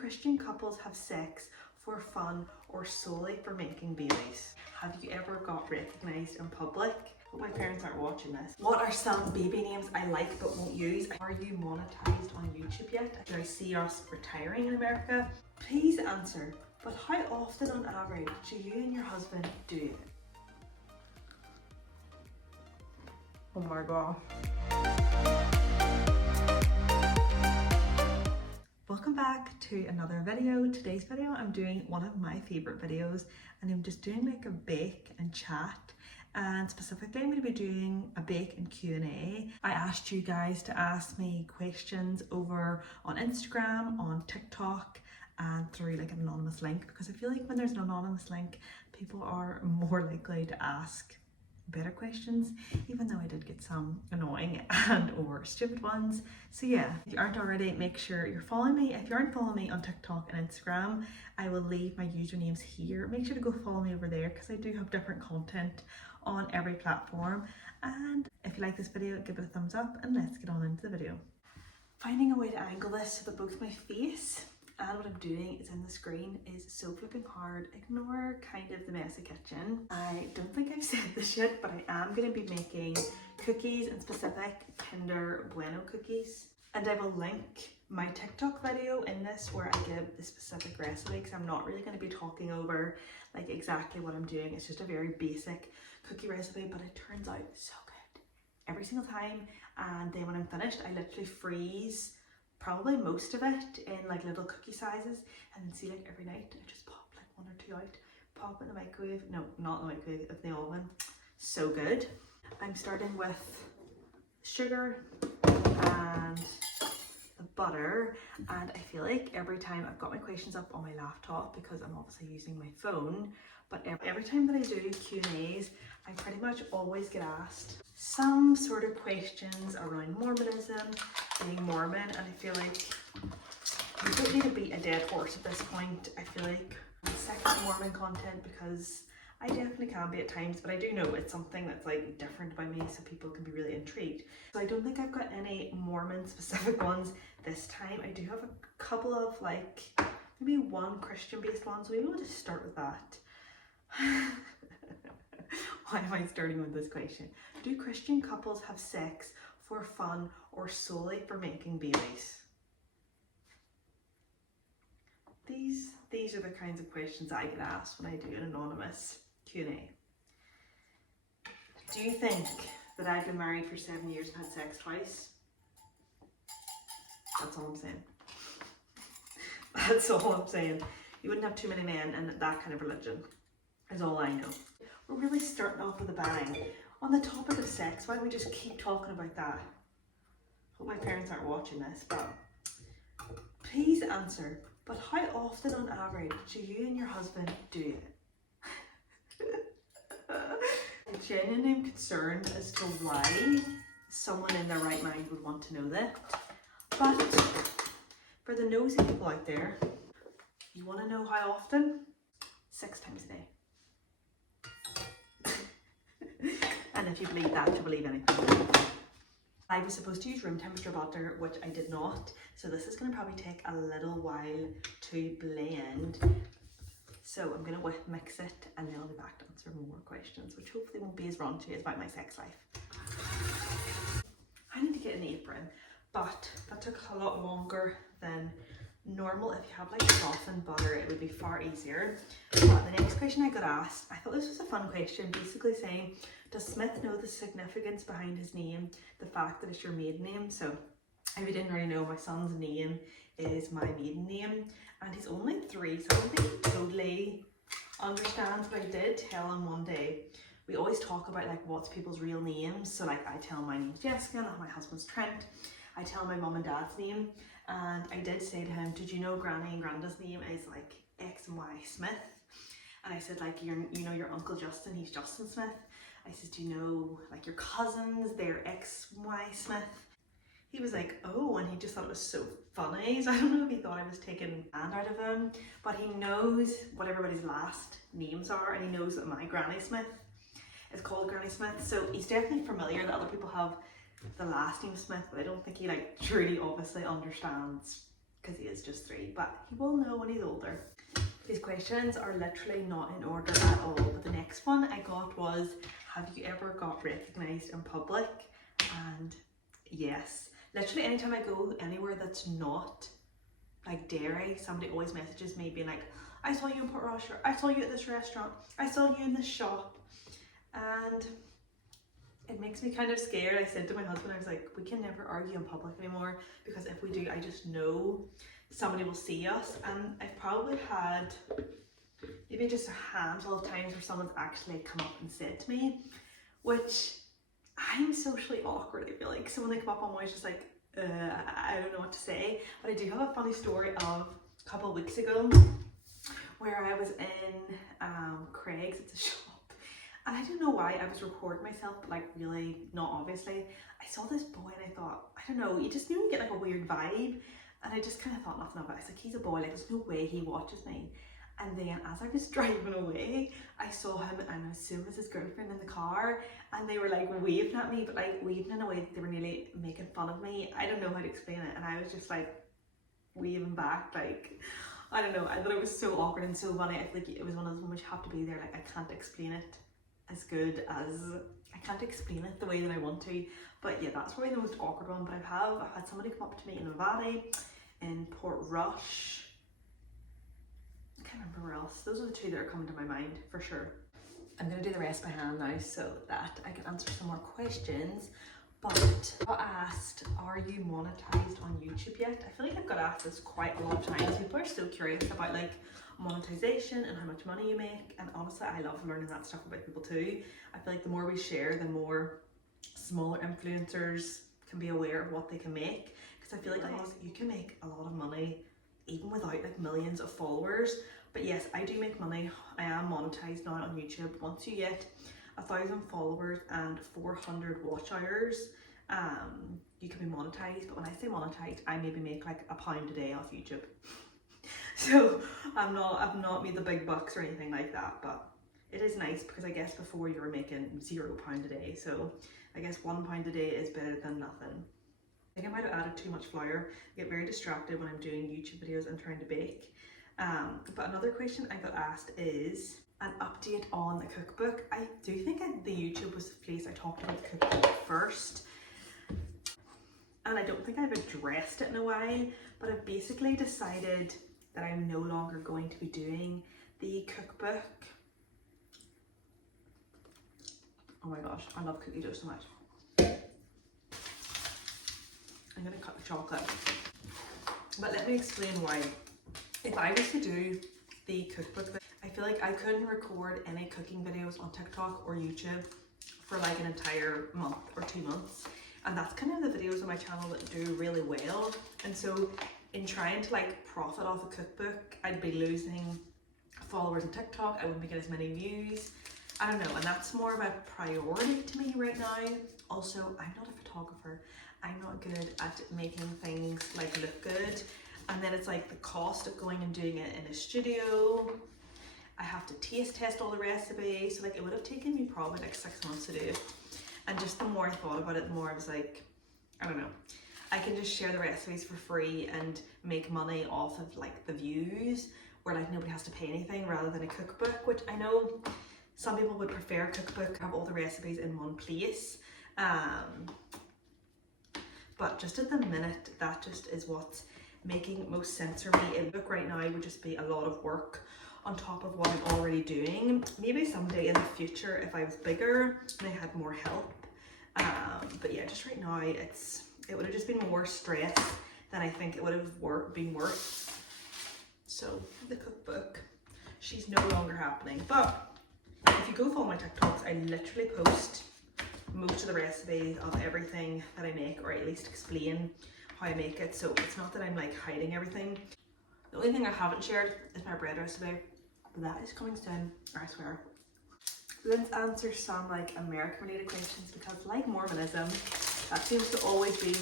Christian couples have sex for fun or solely for making babies? Have you ever got recognised in public? Hope my parents aren't watching this. What are some baby names I like but won't use? Are you monetized on YouTube yet? Do I see us retiring in America? Please answer. But how often on average do you and your husband do it? Oh my god. Welcome back to another video. Today's video I'm doing one of my favourite videos and I'm just doing like a bake and chat, and specifically I'm going to be doing a bake and Q&A. I asked you guys to ask me questions over on Instagram, on TikTok and through like an anonymous link, because I feel like when there's an anonymous link people are more likely to ask better questions, even though I did get some annoying and or stupid ones. So yeah, if you aren't already, make sure you're following me. If you aren't following me on TikTok and Instagram, I will leave my usernames here. Make sure to go follow me over there because I do have different content on every platform. And if you like this video, give it a thumbs up and let's get on into the video. Finding a way to angle this so that both my face and what I'm doing is in the screen is so flipping hard. Ignore kind of the messy kitchen. I don't think I've said this yet, but I am going to be making cookies, in specific Kinder Bueno cookies. And I will link my TikTok video in this where I give the specific recipe, because I'm not really going to be talking over like exactly what I'm doing. It's just a very basic cookie recipe, but it turns out so good every single time. And then when I'm finished, I literally freeze probably most of it in like little cookie sizes, and then see like every night I just pop like one or two out, pop in the microwave, no, not in the microwave, of the oven. So good. I'm starting with sugar and the butter, and I feel like every time I've got my questions up on my laptop because I'm obviously using my phone, but every time that I do Q&As, I pretty much always get asked some sort of questions around Mormonism, being Mormon, and I feel like you don't need to beat a dead horse at this point. I feel like I'm sick of Mormon content because I definitely can be at times, but I do know it's something that's like different by me, so people can be really intrigued. So I don't think I've got any Mormon specific ones this time. I do have a couple of like maybe one Christian based one, so maybe we'll just start with that. Why am I starting with this question? Do Christian couples have sex for fun or solely for making babies? These are the kinds of questions I get asked when I do an anonymous Q&A. Do you think that I've been married for 7 years and had sex twice? That's all I'm saying. That's all I'm saying. You wouldn't have too many men in that kind of religion, is all I know. We're really starting off with a bang. On the topic of sex, why don't we just keep talking about that? Hope my parents aren't watching this, but please answer. But how often on average do you and your husband do it? I genuinely am concerned as to why someone in their right mind would want to know that. But for the nosy people out there, you want to know how often? 6 times a day. And if you believe that, you believe anything. I was supposed to use room temperature butter, which I did not. So this is going to probably take a little while to blend. So I'm going to mix it and then I'll be back to answer more questions, which hopefully won't be as raunchy as about my sex life. I need to get an apron, but that took a lot longer than normal. If you have like softened butter, it would be far easier. But the next question I got asked, I thought this was a fun question, basically saying, does Smith know the significance behind his name, the fact that it's your maiden name? So if you didn't already know, my son's name is my maiden name, and he's only 3, so I don't think he totally understands, but I did tell him one day, we always talk about like what's people's real names. So like I tell him my name's Jessica and my husband's Trent. I tell my mum and dad's name, and I did say to him, did you know Granny and Granda's name is like X and Y Smith? And I said like, you know your Uncle Justin, he's Justin Smith. I said, do you know like your cousins, they're X, Y Smith? He was like, oh, and he just thought it was so funny. So I don't know if he thought I was taking the hand out of him, but he knows what everybody's last names are, and he knows that my Granny Smith is called Granny Smith. So he's definitely familiar that other people have the last name Smith, but I don't think he like truly obviously understands because he is just 3, but he will know when he's older. These questions are literally not in order at all, but the next one I got was, have you ever got recognised in public? And yes, literally anytime I go anywhere that's not like dairy, somebody always messages me being like, I saw you in Port Ross, or I saw you at this restaurant, I saw you in this shop. And it makes me kind of scared. I said to my husband, I was like, we can never argue in public anymore, because if we do, I just know somebody will see us. And I've probably had maybe just a handful of times where someone's actually come up and said to me, which I'm socially awkward, I feel like. So when they come up, I'm always just like, I don't know what to say. But I do have a funny story of a couple of weeks ago where I was in Craig's, it's a shop, and I don't know why I was recording myself, but like really not obviously. I saw this boy and I thought, I don't know, you just knew you get like a weird vibe, and I just kind of thought nothing of it. I was like, he's a boy, like there's no way he watches me. And then as I was driving away, I saw him, and so was his girlfriend in the car, and they were like waving at me, but like waving in a way that they were nearly making fun of me. I don't know how to explain it, and I was just like waving back, like, I don't know. I thought it was so awkward and so funny. I feel like it was one of those moments you have to be there. Like, I can't explain it as good as, I can't explain it the way that I want to. But yeah, that's probably the most awkward one. But I've had somebody come up to me in Nevada, in Port Rush. I can't remember where else. Those are the 2 that are coming to my mind for sure. I'm going to do the rest by hand now so that I can answer some more questions. But I got asked, are you monetized on YouTube yet? I feel like I've got asked this quite a lot of times. People are so curious about like monetization and how much money you make, and honestly I love learning that stuff about people too. I feel like the more we share, the more smaller influencers can be aware of what they can make, because I feel like you can make a lot of money even without like millions of followers. But yes, I do make money. I am monetized now on YouTube. Once you get 1,000 followers and 400 watch hours, you can be monetized. But when I say monetized, I maybe make like £1 a day off YouTube. So I've not made the big bucks or anything like that, but it is nice, because I guess before you were making £0 a day, so I guess £1 a day is better than nothing. I think I might have added too much flour. I get very distracted when I'm doing YouTube videos and trying to bake. But another question I got asked is an update on the cookbook. I do think the YouTube was the place I talked about the cookbook first, and I don't think I've addressed it in a while, but I've basically decided that I'm no longer going to be doing the cookbook. Oh my gosh, I love cookie dough so much. I'm gonna cut the chocolate, but let me explain why. If I was to do the cookbook, I feel like I couldn't record any cooking videos on TikTok or YouTube for like an entire month or 2 months, and that's kind of the videos on my channel that do really well. And so in trying to like profit off a cookbook, I'd be losing followers on TikTok, I wouldn't be getting as many views. I don't know, and that's more of a priority to me right now. Also, I'm not a photographer. I'm not good at making things like look good. And then it's like the cost of going and doing it in a studio. I have to taste test all the recipes. So like it would have taken me probably like 6 months to do it. And just the more I thought about it, the more I was like, I don't know. I can just share the recipes for free and make money off of like the views, where like nobody has to pay anything, rather than a cookbook, which I know some people would prefer a cookbook, have all the recipes in one place. But just at the minute, that just is what's making most sense for me. A book right now would just be a lot of work on top of what I'm already doing. Maybe someday in the future, if I was bigger and I had more help. But yeah, just right now, it would have just been more stress than I think it would have been worth. So the cookbook, she's no longer happening. But if you go follow my TikToks, I literally post most of the recipes of everything that I make, or at least explain how I make it. So it's not that I'm like hiding everything. The only thing I haven't shared is my bread recipe, but that is coming soon, I swear. Let's answer some like American related questions, because like Mormonism, that seems to always be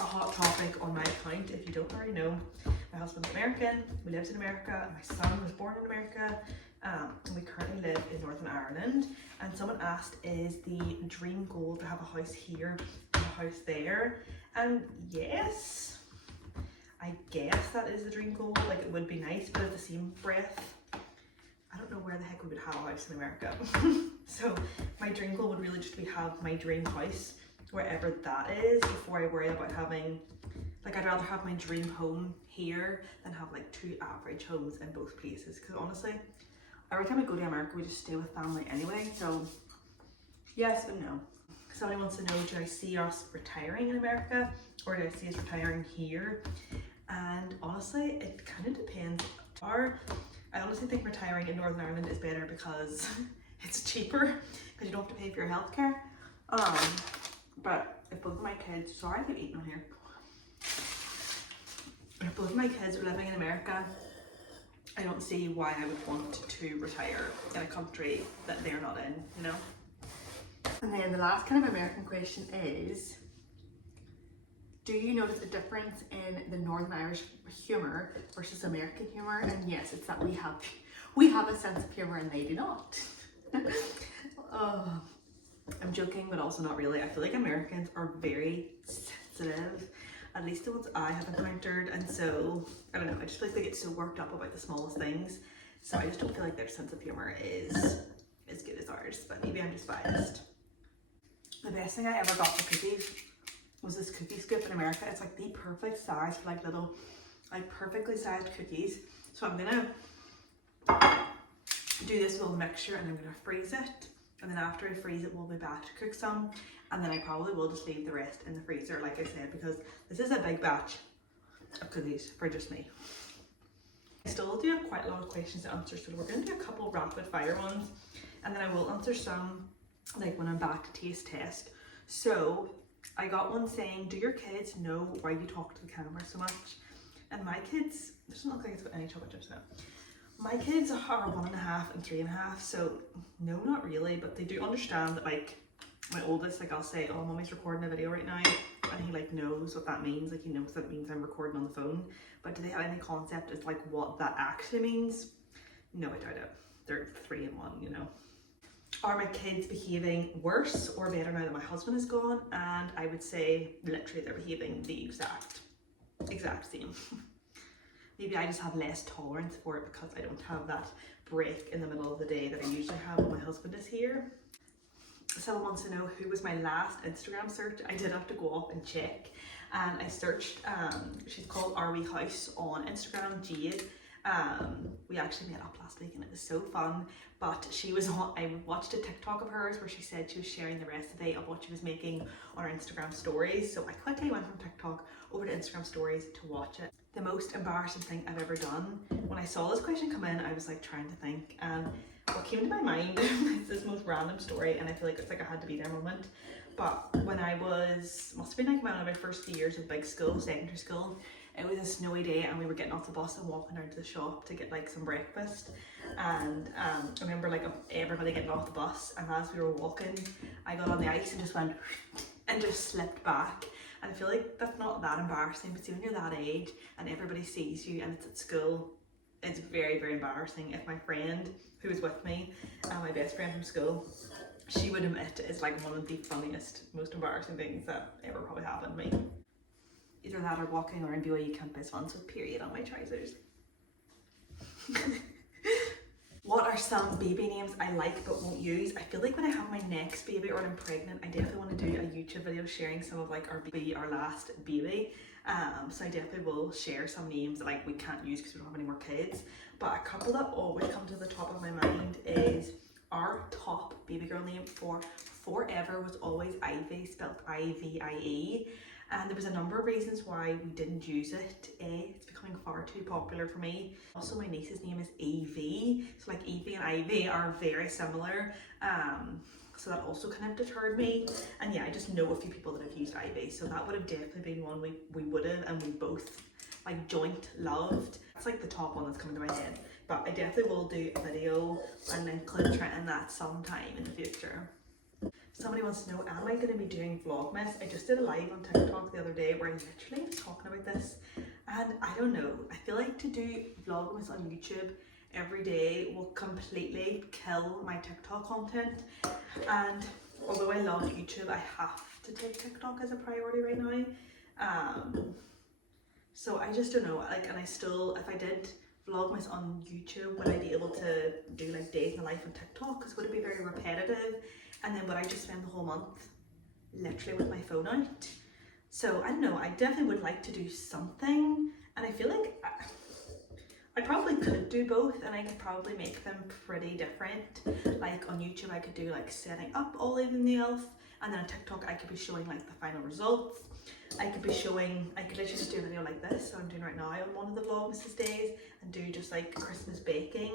a hot topic on my account. If you don't already know, my husband's American, we lived in America, my son was born in America, and we currently live in Northern Ireland. And someone asked, is the dream goal to have a house here and a house there? And yes, I guess that is the dream goal. Like, it would be nice, but at the same breath, I don't know where the heck we would have a house in America. So my dream goal would really just be have my dream house wherever that is before I worry about having, like, I'd rather have my dream home here than have like 2 average homes in both places. Because honestly, every time I go to America, we just stay with family anyway. So yes and no. Somebody wants to know, do I see us retiring in America or do I see us retiring here? And honestly, it kind of depends. I honestly think retiring in Northern Ireland is better because it's cheaper because you don't have to pay for your healthcare. But if both of my kids, sorry I keep eating on here. If both of my kids were living in America, I don't see why I would want to retire in a country that they're not in, you know? And then the last kind of American question is, do you notice a difference in the Northern Irish humour versus American humour? And yes, it's that we have a sense of humour and they do not. I'm joking, but also not really. I feel like Americans are very sensitive, at least the ones I have encountered, and so, I don't know, I just feel like they get so worked up about the smallest things, so I just don't feel like their sense of humour is as good as ours, but maybe I'm just biased. The best thing I ever got for cookies was this cookie scoop in America. It's like the perfect size for like little, like perfectly sized cookies. So I'm gonna do this little mixture and I'm gonna freeze it. And then after I freeze it, we'll be back to cook some. And then I probably will just leave the rest in the freezer, like I said, because this is a big batch of cookies for just me. I still do have quite a lot of questions to answer, so we're gonna do a couple rapid fire ones. And then I will answer some like when I'm back to taste test. So I got one saying, do your kids know why you talk to the camera so much? And my kids, it doesn't look like it's got any chocolate chips in it. My kids are 1.5 and 3.5, so no, not really, but they do understand that, like, my oldest, like, I'll say, oh, mommy's recording a video right now, and he, like, knows what that means, like, he knows that it means I'm recording on the phone, but do they have any concept as, like, what that actually means? No, I doubt it. They're 3 and 1, you know. Are my kids behaving worse or better now that my husband is gone? And I would say literally they're behaving the exact same. Maybe I just have less tolerance for it because I don't have that break in the middle of the day that I usually have when my husband is here. Someone wants to know who was my last Instagram search. I did have to go off and check, and I searched, she's called Our Wee House on Instagram, Jade. We actually met up last week and it was so fun, but she was on, I watched a TikTok of hers where she said she was sharing the recipe of what she was making on her Instagram stories, so I quickly went from TikTok over to Instagram stories to watch it. The most embarrassing thing I've ever done. When I saw this question come in, I was like trying to think, and what came to my mind is this most random story, and I feel like it's like I had to be there moment. But when I was, must have been like one of my first few years of big school, secondary school, it was a snowy day and we were getting off the bus and walking down to the shop to get like some breakfast, and I remember like everybody getting off the bus, and as we were walking I got on the ice and just went and just slipped back, and I feel like that's not that embarrassing, but see when you're that age and everybody sees you and it's at school, it's very, very embarrassing. If my friend who was with me, my best friend from school, she would admit it's like one of the funniest, most embarrassing things that ever probably happened to me. Either that or walking around BYU campus once with period on my trousers. What are some baby names I like but won't use? I feel like when I have my next baby or when I'm pregnant, I definitely want to do a YouTube video sharing some of like our last baby. So I definitely will share some names that like we can't use because we don't have any more kids. But a couple that always come to the top of my mind is our top baby girl name for forever was always Ivy, spelled I-V-I-E. And there was a number of reasons why we didn't use it. It's becoming far too popular for me. Also, my niece's name is Evie. So like Evie and Ivy are very similar. So that also kind of deterred me. And yeah, I just know a few people that have used Ivy. So that would have definitely been one we would have, and we both like joint loved. That's like the top one that's coming to my head. But I definitely will do a video and include Trent in that sometime in the future. Somebody wants to know, am I going to be doing Vlogmas? I just did a live on TikTok the other day where I literally was talking about this, and I don't know, I feel like to do Vlogmas on YouTube every day will completely kill my TikTok content, and although I love YouTube, I have to take TikTok as a priority right now. So I just don't know, like, and I still, if I did Vlogmas on YouTube, would I be able to do like days in the life on TikTok? Because would it be very repetitive? And then would I just spend the whole month literally with my phone out? So I don't know, I definitely would like to do something, and I feel like I probably could do both, and I could probably make them pretty different. Like on YouTube I could do like setting up all of the nails, and then on TikTok I could be showing like the final results. I could literally just do a video like this, so I'm doing right now on one of the Vlogmas days, and do just like Christmas baking.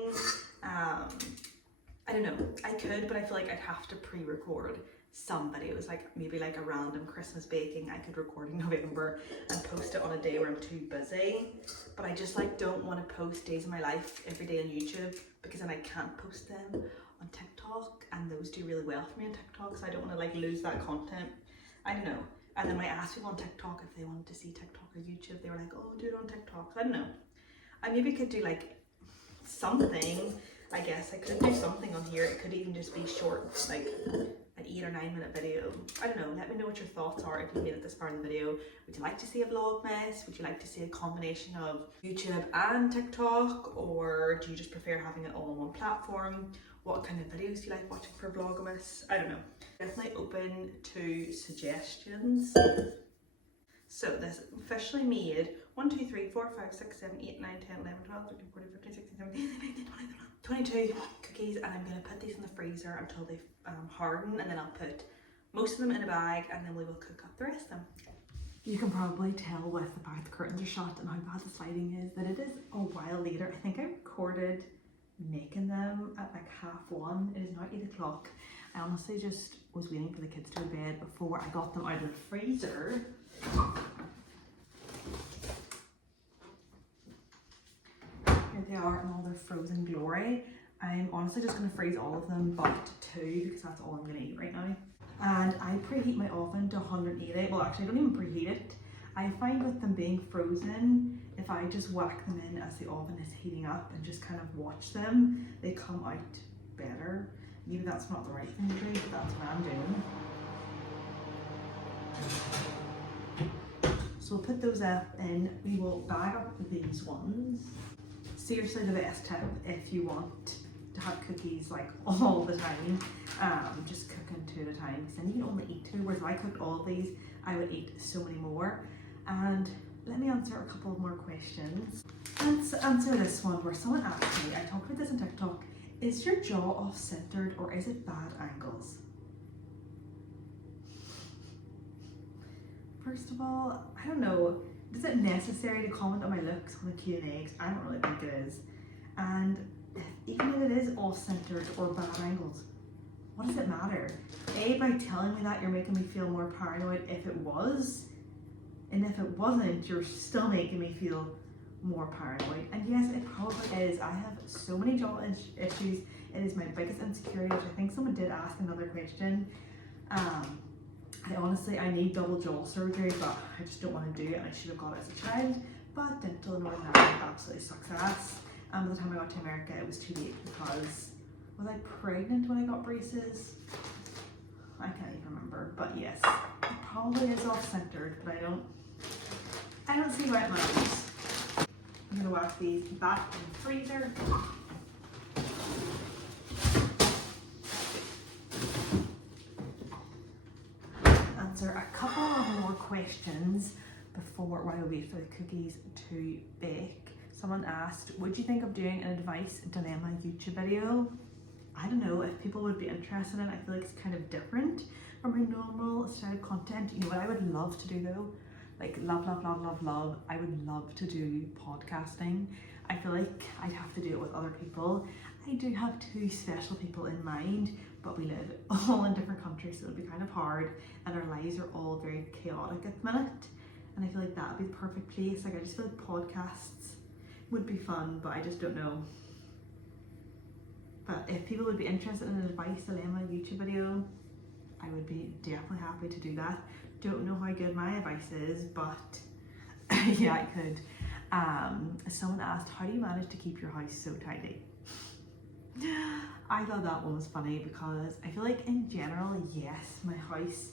I don't know, I could, but I feel like I'd have to pre-record some videos, like maybe like a random Christmas baking I could record in November and post it on a day where I'm too busy. But I just like don't want to post days of my life every day on YouTube, because then I can't post them on TikTok, and those do really well for me on TikTok, so I don't want to like lose that content. I don't know. And then I asked people on TikTok if they wanted to see TikTok or YouTube. They were like, oh, do it on TikTok. So I don't know. I maybe could do like something. I guess I could do something on here. It could even just be short, like an 8 or 9 minute video. I don't know. Let me know what your thoughts are if you made it this far in the video. Would you like to see a Vlogmas? Would you like to see a combination of YouTube and TikTok? Or do you just prefer having it all on one platform? What kind of videos do you like watching for Vlogmas? I don't know. Definitely open to suggestions. So this officially made 1, 2, 3, 4, 5, 6, 7, 8, 9, 10, 11, 12, 13, 14, 15, 16, 17, 18, 19, 20, 22 cookies, and I'm going to put these in the freezer until they harden, and then I'll put most of them in a bag, and then we will cook up the rest of them. You can probably tell with the fact the curtains are shut and how bad the lighting is that it is a while later. I think I recorded making them at like 1:30. It is now 8 o'clock. I honestly just was waiting for the kids to go to bed before I got them out of the freezer. Here they are in all their frozen glory. I'm honestly just going to freeze all of them but 2, because that's all I'm going to eat right now. And I preheat my oven to 180. Well, actually I don't even preheat it. I find with them being frozen, if I just whack them in as the oven is heating up and just kind of watch them, they come out better. Maybe that's not the right thing to do, but that's what I'm doing. So we'll put those up in. We will bag up these ones. Seriously, the best tip if you want to have cookies like all the time, just cooking 2 at a time, because then you can only eat 2, whereas if I cooked all of these, I would eat so many more. And let me answer a couple more questions. Let's answer this one where someone asked me, I talked about this on TikTok, is your jaw off-centered or is it bad angles? First of all, I don't know, is it necessary to comment on my looks on the Q&A? Because I don't really think it is. And even if it is off-centered or bad angles, what does it matter? A, by telling me that, you're making me feel more paranoid if it was, and if it wasn't, you're still making me feel more paranoid. And yes, it probably is. I have so many jaw issues. It is my biggest insecurity, which I think someone did ask another question. I need double jaw surgery, but I just don't want to do it, and I should have got it as a child. But dental in Northern Ireland absolutely sucks ass. And by the time I got to America, it was too late, because was I pregnant when I got braces? I can't even remember, but yes, it probably is off-centered, but I don't see why it matters. I'm gonna whack these back in the freezer. Answer a couple of more questions before while we wait for the cookies to bake. Someone asked, would you think of doing an advice dilemma YouTube video? I don't know if people would be interested in it. I feel like it's kind of different from my normal style of content. You know what I would love to do though? Like love, I would love to do podcasting. I feel like I'd have to do it with other people. I do have 2 special people in mind, but we live all in different countries, so it'll be kind of hard, and our lives are all very chaotic at the minute. And I feel like that would be the perfect place. Like I just feel like podcasts would be fun, but I just don't know. But if people would be interested in an advice dilemma YouTube video, I would be definitely happy to do that. Don't know how good my advice is, but yeah, I could. Someone asked, how do you manage to keep your house so tidy? I thought that one was funny, because I feel like in general, yes, my house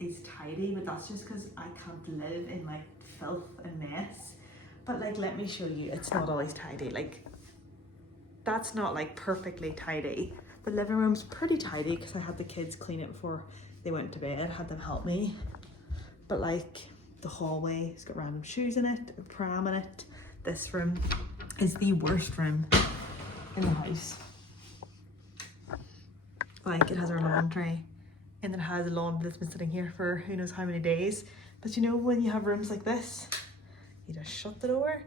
is tidy, but that's just because I can't live in like filth and mess. But like, let me show you, it's not always tidy. Like, that's not like perfectly tidy. The living room's pretty tidy because I had the kids clean it before they went to bed, had them help me. But like, the hallway has got random shoes in it, a pram in it. This room is the worst room in the house. Like, it has our laundry, and it has a laundry that's been sitting here for who knows how many days. But you know, when you have rooms like this, you just shut the door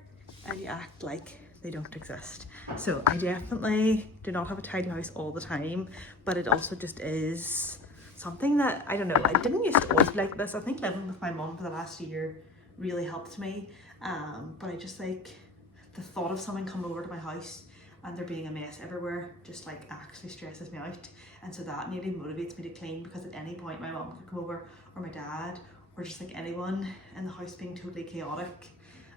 and you act like they don't exist. So I definitely do not have a tidy house all the time, but it also just is something that, I don't know, I didn't used to always be like this. I think living with my mum for the last year really helped me. But I just like, the thought of someone coming over to my house and there being a mess everywhere just like actually stresses me out. And so that nearly motivates me to clean, because at any point my mum could come over, or my dad, or just like anyone in the house being totally chaotic.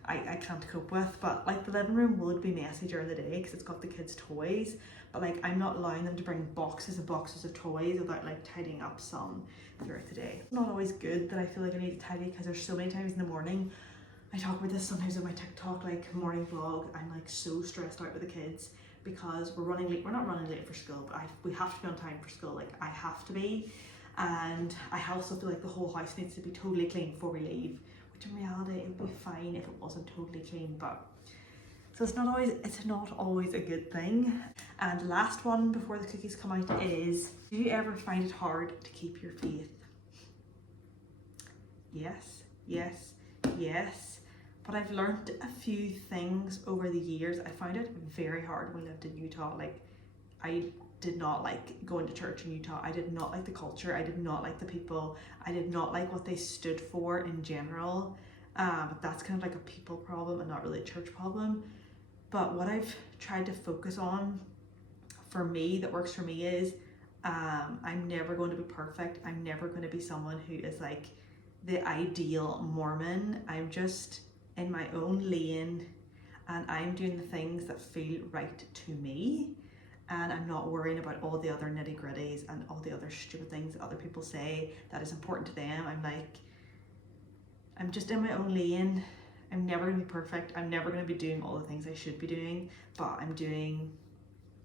I can't cope with. But like, the living room would be messy during the day because it's got the kids' toys, but like, I'm not allowing them to bring boxes and boxes of toys without like tidying up some throughout the day. It's not always good that I feel like I need to tidy, because there's so many times in the morning, I talk about this sometimes on my TikTok, like morning vlog, I'm like so stressed out with the kids because we're running late. We're not running late for school, but we have to be on time for school. Like, I have to be. And I also feel like the whole house needs to be totally clean before we leave, which in reality it would be fine if it wasn't totally clean. But so it's not always a good thing. And last one before the cookies come out is, do you ever find it hard to keep your faith? Yes, yes, yes. But I've learned a few things over the years. I found it very hard when we lived in Utah. Like, I did not like going to church in Utah. I did not like the culture. I did not like the people. I did not like what they stood for in general. But that's kind of like a people problem and not really a church problem. But what I've tried to focus on for me, that works for me, is I'm never going to be perfect. I'm never going to be someone who is like the ideal Mormon. I'm just in my own lane, and I'm doing the things that feel right to me, and I'm not worrying about all the other nitty gritties and all the other stupid things that other people say that is important to them. I'm like, I'm just in my own lane. I'm never gonna be perfect. I'm never gonna be doing all the things I should be doing, but I'm doing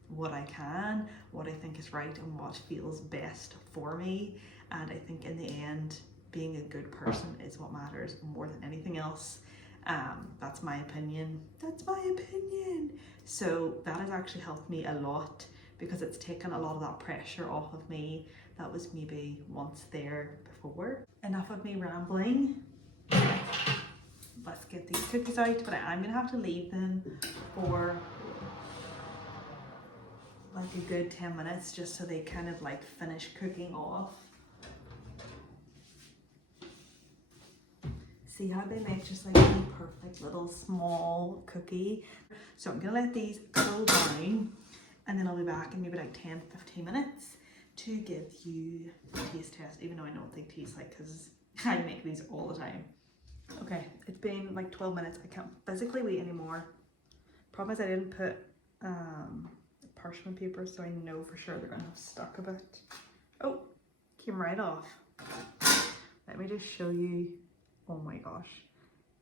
what I can, what I think is right, and what feels best for me. And I think in the end, being a good person is what matters more than anything else. That's my opinion. That's my opinion. So that has actually helped me a lot, because it's taken a lot of that pressure off of me that was maybe once there before. Enough of me rambling. Let's get these cookies out, but I'm gonna have to leave them for like a good 10 minutes just so they kind of like finish cooking off. See how they make just like a perfect little small cookie. So I'm gonna let these cool down, and then I'll be back in maybe like 10-15 minutes to give you a taste test, even though I don't think taste like, because I make these all the time. Okay, it's been like 12 minutes. I can't physically wait anymore. Problem is I didn't put parchment paper, so I know for sure they're gonna have stuck a bit. Oh, came right off. Let me just show you. Oh my gosh,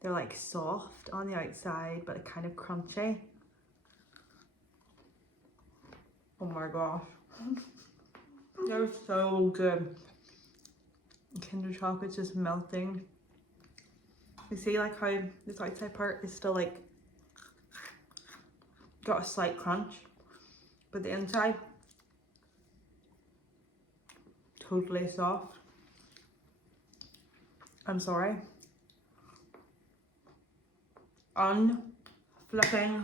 they're like soft on the outside, but kind of crunchy. Oh my gosh, they're so good. Kinder chocolate's just melting. You see like how this outside part is still like got a slight crunch, but the inside totally soft. I'm sorry. Unflipping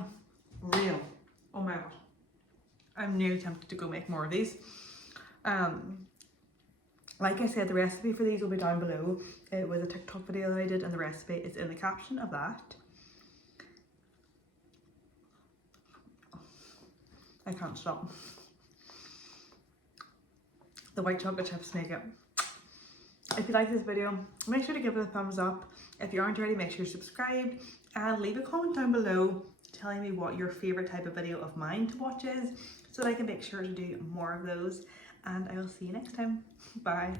real. Oh my gosh. I'm nearly tempted to go make more of these. Like I said, the recipe for these will be down below. It was a TikTok video that I did, and the recipe is in the caption of that. I can't stop. The white chocolate chips make it. If you like this video, make sure to give it a thumbs up. If you aren't already, make sure to subscribe and leave a comment down below telling me what your favorite type of video of mine to watch is, so that I can make sure to do more of those. And I will see you next time. Bye.